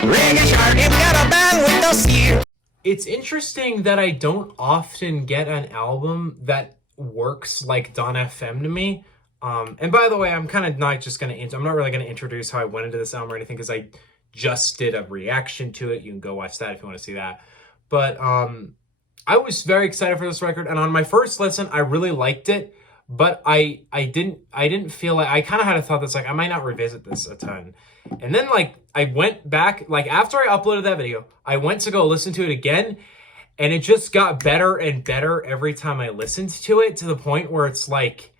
Reggae shark, him got a band with the seal. It's interesting that I don't often get an album that works like Don FM to me. And by the way, I'm kind of not just going to, I'm not really going to introduce how I went into this album or anything because I just did a reaction to it. You can go watch that if you want to see that. But I was very excited for this record. And on my first listen, I really liked it. But I didn't feel like, I kind of had a thought that's like, I might not revisit this a ton. And then like, I went back, like after I uploaded that video, I went to go listen to it again. And it just got better and better every time I listened to it, to the point where it's like,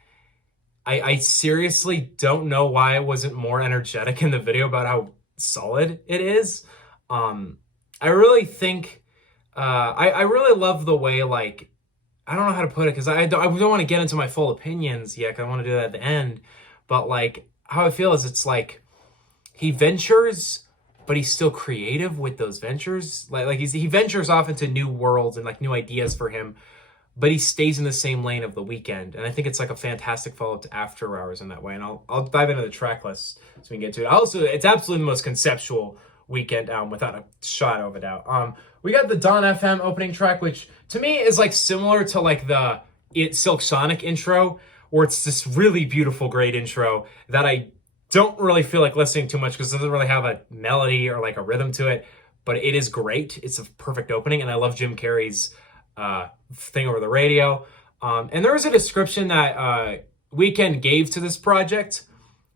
I seriously don't know why I wasn't more energetic in the video about how solid it is. I really think, I really love the way, like, I don't know how to put it because I don't want to get into my full opinions yet, because I want to do that at the end. But like, how I feel is it's like, he ventures, but he's still creative with those ventures. Like he ventures off into new worlds and like new ideas for him, but he stays in the same lane of The Weeknd. And I think it's like a fantastic follow-up to After Hours in that way. And I'll dive into the track list so we can get to it. Also, it's absolutely the most conceptual Weeknd album without a shot of a doubt. We got the Don FM opening track, which to me is like similar to like the Silk Sonic intro, where it's this really beautiful, great intro that I don't really feel like listening too much because it doesn't really have a melody or like a rhythm to it, but it is great. It's a perfect opening, and I love Jim Carrey's thing over the radio. And there was a description that Weeknd gave to this project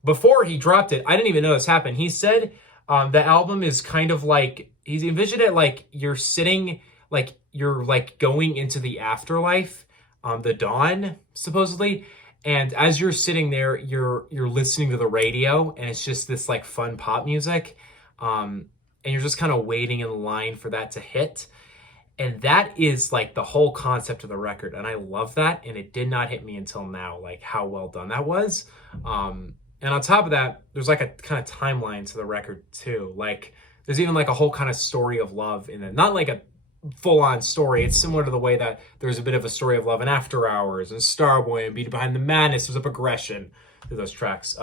before he dropped it. I didn't even know this happened. He said the album is kind of like, he's envisioned it like you're sitting, like you're like going into the afterlife, the dawn, supposedly. And as you're sitting there, you're listening to the radio, and it's just this like fun pop music. And you're just kind of waiting in line for that to hit. And that is like the whole concept of the record. And I love that. And it did not hit me until now, like how well done that was. And on top of that, there's like a kind of timeline to the record too. Like there's even like a whole kind of story of love in it. Not like a full-on story. It's similar to the way that there's a bit of a story of love in After Hours and Starboy and Beat Behind the Madness. There's a progression through those tracks.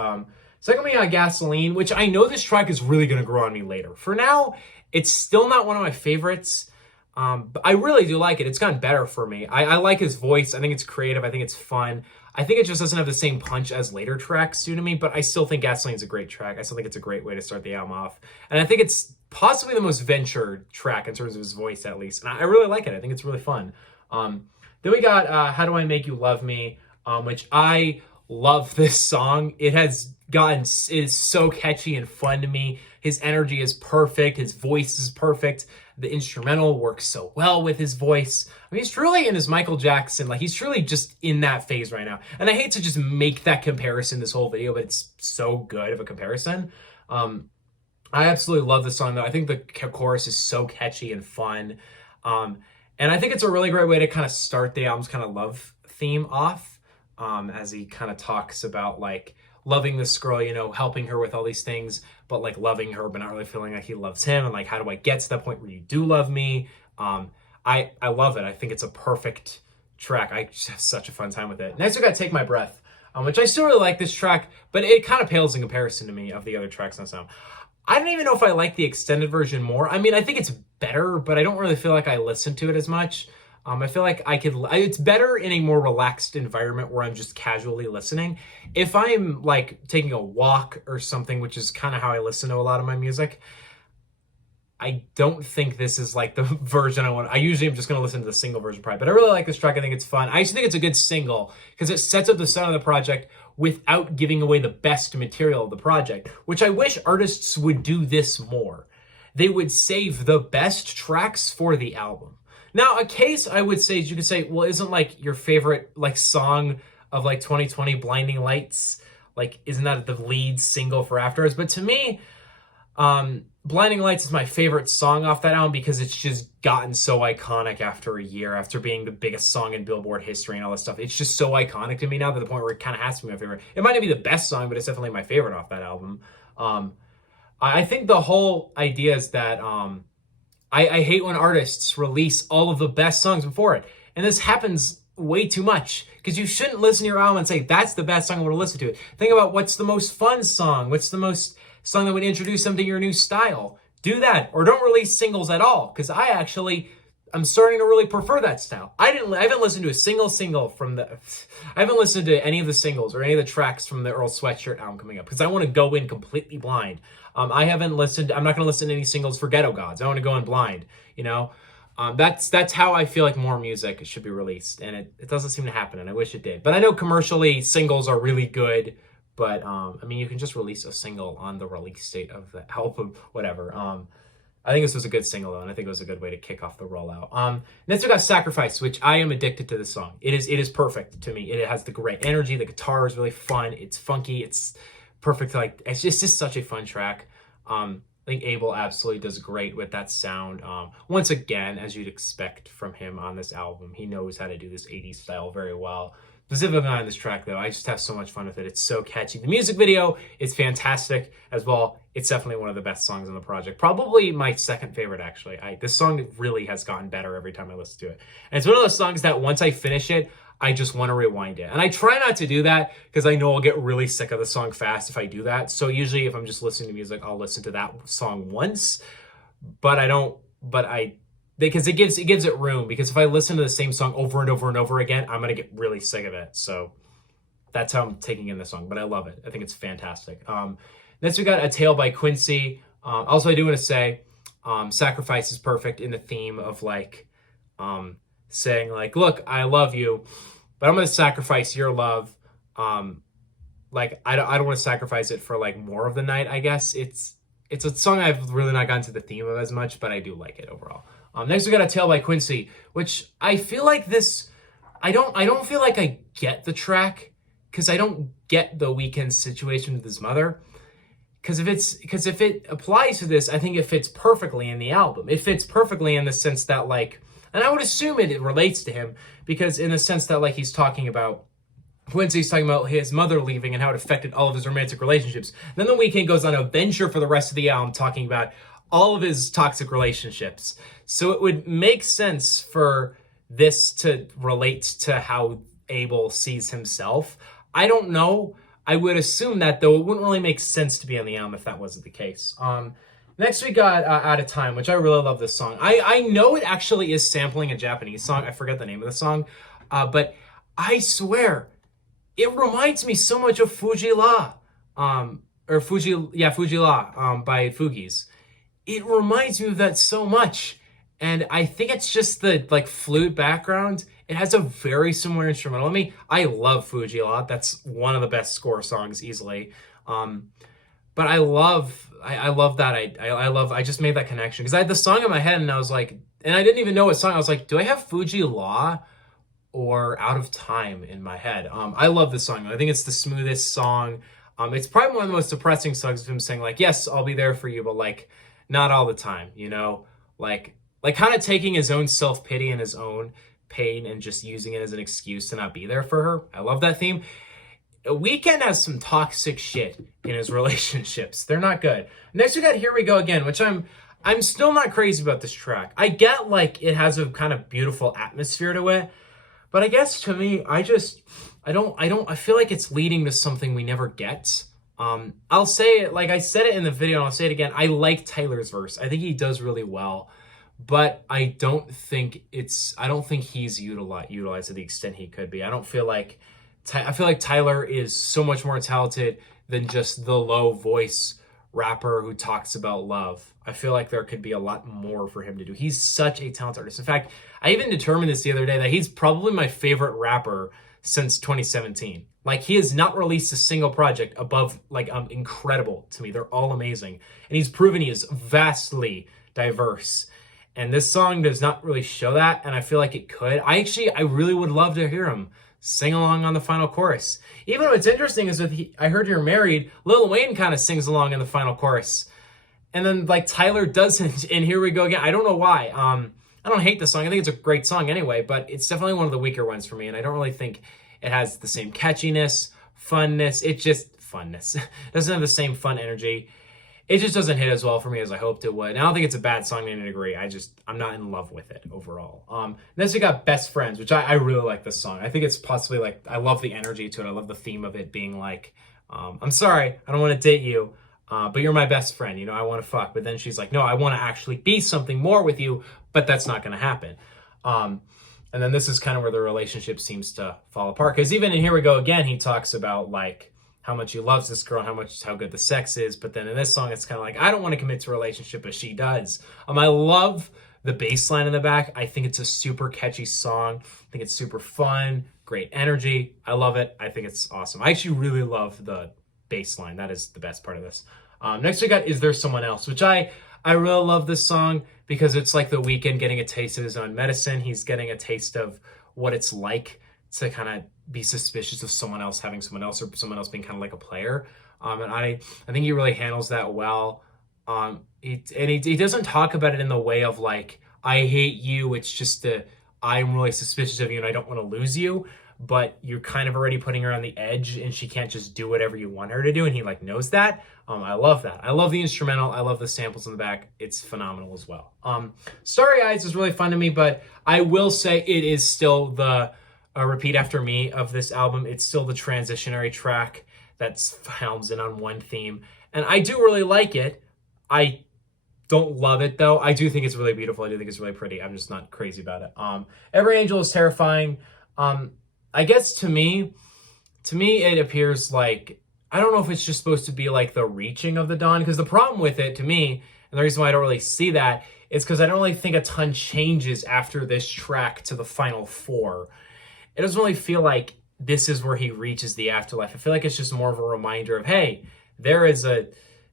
Second, we got Gasoline, which I know this track is really going to grow on me later. For now, it's still not one of my favorites. But I really do like it. It's gotten better for me. I like his voice. I think it's creative. I think it's fun. I think it just doesn't have the same punch as later tracks do to me, but I still think Gasoline's a great track. I still think it's a great way to start the album off. And I think it's possibly the most ventured track in terms of his voice, at least. And I really like it. I think it's really fun. Then we got How Do I Make You Love Me, which I love this song. It is so catchy and fun to me. His energy is perfect. His voice is perfect. The instrumental works so well with his voice. I mean, he's truly in his Michael Jackson. Like, he's truly just in that phase right now. And I hate to just make that comparison this whole video, but it's so good of a comparison. I absolutely love the song, though. I think the chorus is so catchy and fun. And I think it's a really great way to kind of start the album's kind of love theme off, as he kind of talks about, like, loving this girl, you know, helping her with all these things, but like loving her, but not really feeling like he loves him. And like, how do I get to that point where you do love me? I love it. I think it's a perfect track. I just have such a fun time with it. Next, we got Take My Breath, which I still really like this track, but it kind of pales in comparison to me of the other tracks on this album. I don't even know if I like the extended version more. I mean, I think it's better, but I don't really feel like I listen to it as much. I feel like it's better in a more relaxed environment where I'm just casually listening. If I'm like taking a walk or something, which is kind of how I listen to a lot of my music, I don't think this is like the version I want. I usually am just going to listen to the single version probably, but I really like this track. I think it's fun. I actually think it's a good single because it sets up the sound of the project without giving away the best material of the project, which I wish artists would do this more. They would save the best tracks for the album. Now, a case I would say is you could say, well, isn't like your favorite like song of like 2020 Blinding Lights, like isn't that the lead single for After Hours? But to me, Blinding Lights is my favorite song off that album because it's just gotten so iconic after a year, after being the biggest song in Billboard history and all that stuff. It's just so iconic to me now to the point where it kind of has to be my favorite. It might not be the best song, but it's definitely my favorite off that album. I think the whole idea is that I hate when artists release all of the best songs before it. And this happens way too much because you shouldn't listen to your album and say, that's the best song I want to listen to. Think about what's the most fun song. What's the most song that would introduce them to your new style. do that, or don't release singles at all, because I'm starting to really prefer that style. I haven't listened to a single from I haven't listened to any of the singles or any of the tracks from the Earl Sweatshirt album coming up, because I want to go in completely blind. I'm not going to listen to any singles for Ghetto Gods. I want to go in blind, you know? That's how I feel like more music should be released, and it doesn't seem to happen, and I wish it did. But I know commercially singles are really good, but I mean, you can just release a single on the release date of the album, whatever. I think this was a good single though, and I think it was a good way to kick off the rollout. Next we got Sacrifice, which I am addicted to this song. It is perfect to me. It has the great energy. The guitar is really fun. It's funky. It's perfect. Like it's just such a fun track. I think Abel absolutely does great with that sound. Once again, as you'd expect from him on this album, he knows how to do this 80s style very well. Specifically on this track, though, I just have so much fun with it. It's so catchy. The music video is fantastic as well. It's definitely one of the best songs on the project. Probably my second favorite, actually. This song really has gotten better every time I listen to it. And it's one of those songs that once I finish it, I just want to rewind it. And I try not to do that because I know I'll get really sick of the song fast if I do that. So usually if I'm just listening to music, I'll listen to that song once. Because it gives it room, because if I listen to the same song over and over and over again, I'm going to get really sick of it. So that's how I'm taking in the song, but I love it. I think it's fantastic. Next we got A Tale by Quincy. Also, I do want to say Sacrifice is perfect in the theme of like saying like, look, I love you, but I'm going to sacrifice your love. Like I don't want to sacrifice it for like more of the night, I guess. It's a song I've really not gotten to the theme of as much, but I do like it overall. Next we got A Tale by Quincy, which I feel like this, I don't feel like I get the track, because I don't get the Weeknd situation with his mother. Because if it applies to this, I think it fits perfectly in the album. It fits perfectly in the sense that like, and I would assume it relates to him, because in the sense that like he's talking about, Quincy's talking about his mother leaving and how it affected all of his romantic relationships. Then the Weeknd goes on a venture for the rest of the album talking about all of his toxic relationships. So it would make sense for this to relate to how Abel sees himself. I don't know. I would assume that, though it wouldn't really make sense to be on the album if that wasn't the case. Next we got Out of Time, which I really love this song. I know it actually is sampling a Japanese song. I forget the name of the song. But I swear, it reminds me so much of Fuji La. Fuji La by Fugees. It reminds me of that so much. And I think it's just the like flute background. It has a very similar instrumental. I love Fuji La. That's one of the best score songs easily. But I love that. I just made that connection because I had the song in my head and I was like, and I didn't even know what song. I was like, do I have Fuji La or Out of Time in my head? I love this song. I think it's the smoothest song. It's probably one of the most depressing songs of him saying like, yes, I'll be there for you, but like not all the time, you know, like kind of taking his own self-pity and his own pain and just using it as an excuse to not be there for her. I love that theme. Weeknd has some toxic shit in his relationships. They're not good. Next we got Here We Go Again, which I'm still not crazy about this track. I get like it has a kind of beautiful atmosphere to it, but I guess to me, I feel like it's leading to something we never get. I'll say it like I said it in the video and I'll say it again. I like Tyler's verse. I think he does really well, but I don't think he's utilized to the extent he could be. I feel like Tyler is so much more talented than just the low voice rapper who talks about love. I feel like there could be a lot more for him to do. He's such a talented artist. In fact, I even determined this the other day that he's probably my favorite rapper since 2017. Like, he has not released a single project above, like, incredible to me. They're all amazing. And he's proven he is vastly diverse. And this song does not really show that, and I feel like it could. I really would love to hear him sing along on the final chorus. Even what's interesting is I Heard You're Married, Lil Wayne kind of sings along in the final chorus. And then, like, Tyler doesn't, and Here We Go Again. I don't know why. I don't hate the song. I think it's a great song anyway, but it's definitely one of the weaker ones for me, and I don't really think it has the same catchiness, funness. Funness. It doesn't have the same fun energy. It just doesn't hit as well for me as I hoped it would. And I don't think it's a bad song to any degree. I'm not in love with it overall. Next we got Best Friends, which I really like this song. I think it's possibly like, I love the energy to it. I love the theme of it being like, I'm sorry, I don't want to date you. but you're my best friend, you know, I want to fuck. But then she's like, no, I want to actually be something more with you, but that's not going to happen. And then this is kind of where the relationship seems to fall apart. Because even in Here We Go Again, he talks about like how much he loves this girl, how good the sex is. But then in this song, it's kind of like, I don't want to commit to a relationship, but she does. I love the bass line in the back. I think it's a super catchy song. I think it's super fun, great energy. I love it. I think it's awesome. I actually really love the bass line. That is the best part of this. Next we got Is There Someone Else, which I really love this song because it's like the Weeknd getting a taste of his own medicine. He's getting a taste of what it's like to kind of be suspicious of someone else having someone else, or someone else being kind of like a player. And I think he really handles that well. He doesn't talk about it in the way of like, I hate you. It's just I'm really suspicious of you and I don't want to lose you. But you're kind of already putting her on the edge and she can't just do whatever you want her to do. And he like knows that. I love that. I love the instrumental. I love the samples in the back. It's phenomenal as well. Starry Eyes is really fun to me, but I will say it is still the Repeat After Me of this album. It's still the transitionary track that's helms in on one theme. And I do really like it. I don't love it though. I do think it's really beautiful. I do think it's really pretty. I'm just not crazy about it. Every Angel is terrifying. I guess to me it appears like, I don't know if it's just supposed to be like the reaching of the dawn, because the problem with it to me, and the reason why I don't really see that, is because I don't really think a ton changes after this track to the final four. It doesn't really feel like this is where he reaches the afterlife. I feel like it's just more of a reminder of, hey, there is a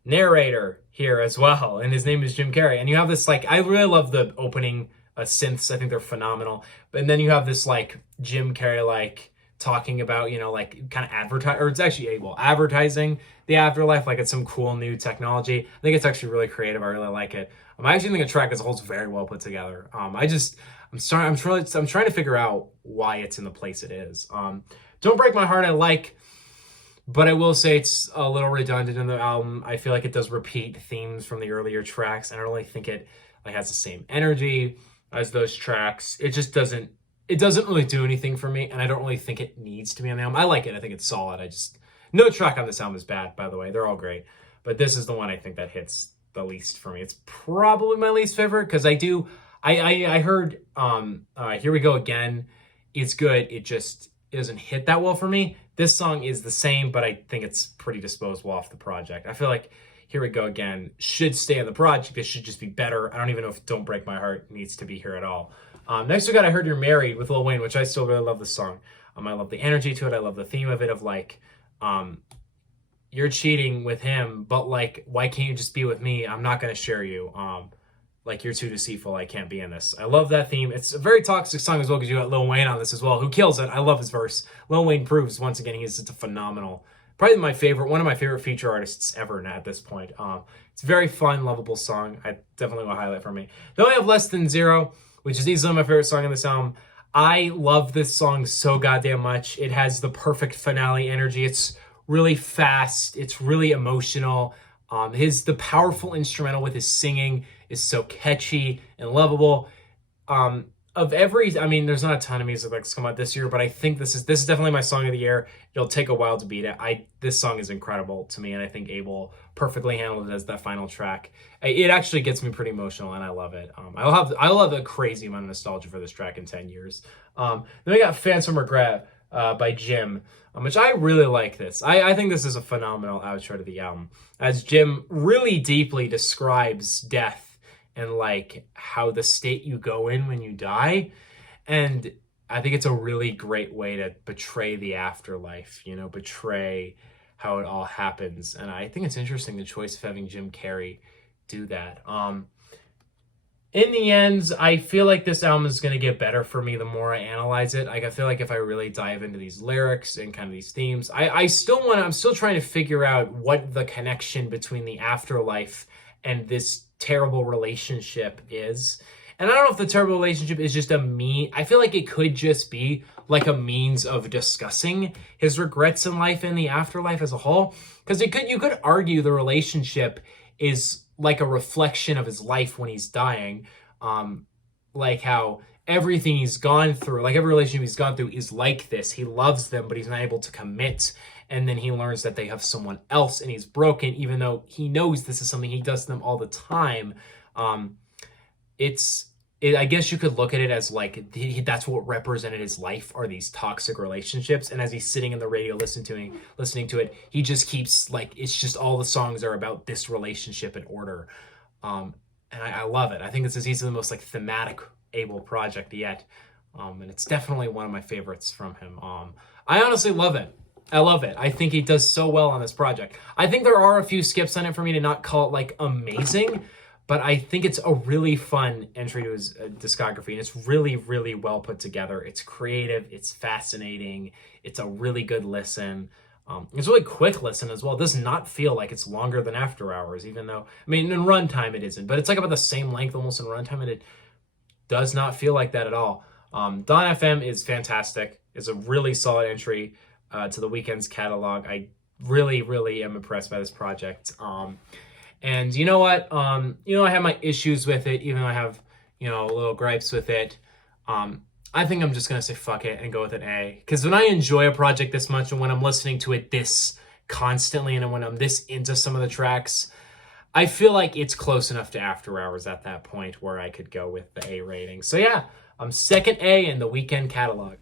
narrator here as well, and his name is Jim Carrey. And you have this like, I really love the opening synths. I think they're phenomenal. And then you have this like Jim Carrey like talking about, you know, like kind of advertising the afterlife like it's some cool new technology. I think it's actually really creative. I really like it. I actually think the track as a whole is very well put together. I'm trying to figure out why it's in the place it is. Don't Break My Heart I like, but I will say it's a little redundant in the album. I feel like it does repeat themes from the earlier tracks, and I don't really think it like has the same energy as those tracks. It doesn't really do anything for me, and I don't really think it needs to be on the album. I like it. I think it's solid. No track on this album is bad, by the way. They're all great. But this is the one I think that hits the least for me. It's probably my least favorite because I heard Here We Go Again. It's good. It doesn't hit that well for me. This song is the same, but I think it's pretty disposable off the project. I feel like Here We Go Again should stay on the project. It should just be better. I don't even know if Don't Break My Heart needs to be here at all. Next we got I Heard You're Married with Lil Wayne, which I still really love the song. I love the energy to it. I love the theme of it of like, you're cheating with him, but like, why can't you just be with me? I'm not going to share you. Like, you're too deceitful. I can't be in this. I love that theme. It's a very toxic song as well because you got Lil Wayne on this as well, who kills it. I love his verse. Lil Wayne proves once again he's just a phenomenal, probably one of my favorite feature artists ever at this point. It's a very fun, lovable song. I definitely will highlight for me. Then we have Less Than Zero, which is easily my favorite song on this album. I love this song so goddamn much. It has the perfect finale energy. It's really fast. It's really emotional. The powerful instrumental with his singing is so catchy and lovable. There's not a ton of music that's come out this year, but I think this is definitely my song of the year. It'll take a while to beat it. This song is incredible to me, and I think Abel perfectly handled it as that final track. It actually gets me pretty emotional, and I love it. I'll have a crazy amount of nostalgia for this track in 10 years. Then we got Phantom Regret by Jim, which I really like this. I think this is a phenomenal outro to the album, as Jim really deeply describes death and like how the state you go in when you die. And I think it's a really great way to portray the afterlife, portray how it all happens. And I think it's interesting, the choice of having Jim Carrey do that. In the end, I feel like this album is going to get better for me the more I analyze it. Like, I feel like if I really dive into these lyrics and kind of these themes, I'm still trying to figure out what the connection between the afterlife and this terrible relationship is. And I don't know if the terrible relationship is just I feel like it could just be like a means of discussing his regrets in life and the afterlife as a whole. Because you could argue the relationship is like a reflection of his life when he's dying. Like how everything he's gone through, like every relationship he's gone through is like this. He loves them, but he's not able to commit. and then he learns that they have someone else and he's broken, even though he knows this is something he does to them all the time. I guess you could look at it as like that's what represented his life, are these toxic relationships. And as he's sitting in the radio listening to it, he just keeps like, it's just all the songs are about this relationship in order. And I love it. I think this is easily the most like thematic Abel project yet. And it's definitely one of my favorites from him. I honestly love it. I love it. I think he does so well on this project. I think there are a few skips on it for me to not call it like amazing, but I think it's a really fun entry to his discography, and it's really, really well put together. It's creative. It's fascinating. It's a really good listen. It's a really quick listen as well. It does not feel like it's longer than After Hours, even though, I mean, in runtime it isn't, but it's like about the same length almost in runtime, and it does not feel like that at all. Don FM is fantastic. It's a really solid entry to the Weeknd's catalog. I really, really am impressed by this project. And you know what? I have my issues with it, even though I have, little gripes with it. I think I'm just going to say fuck it and go with an A. Because when I enjoy a project this much and when I'm listening to it this constantly and when I'm this into some of the tracks, I feel like it's close enough to After Hours at that point where I could go with the A rating. So yeah, I'm second A in the Weeknd catalog.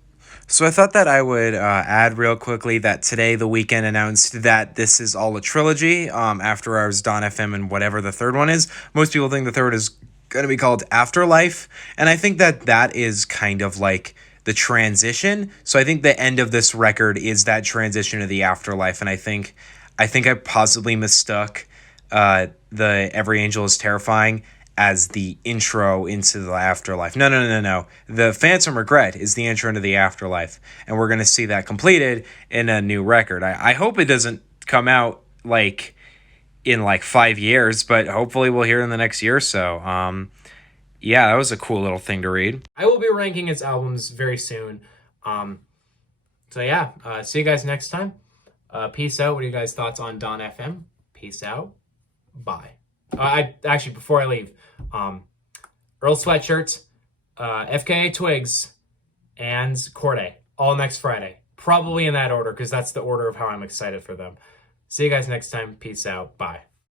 So I thought that I would add real quickly that today the Weeknd announced that this is all a trilogy, After Hours, Dawn FM, and whatever the third one is. Most people think the third is going to be called Afterlife, and I think that that is kind of like the transition. So I think the end of this record is that transition to the afterlife, and I think I possibly mistook the Every Angel is Terrifying as the intro into the afterlife. No. The Phantom Regret is the intro into the afterlife, and we're going to see that completed in a new record. I hope it doesn't come out like in like 5 years, but hopefully we'll hear it in the next year or so. Yeah, that was a cool little thing to read. I will be ranking his albums very soon. So yeah, see you guys next time. Peace out. What are you guys' thoughts on Dawn FM? Peace out. Bye. Before I leave, Earl Sweatshirts, FKA Twigs, and Corday, all next Friday. Probably in that order, because that's the order of how I'm excited for them. See you guys next time. Peace out. Bye.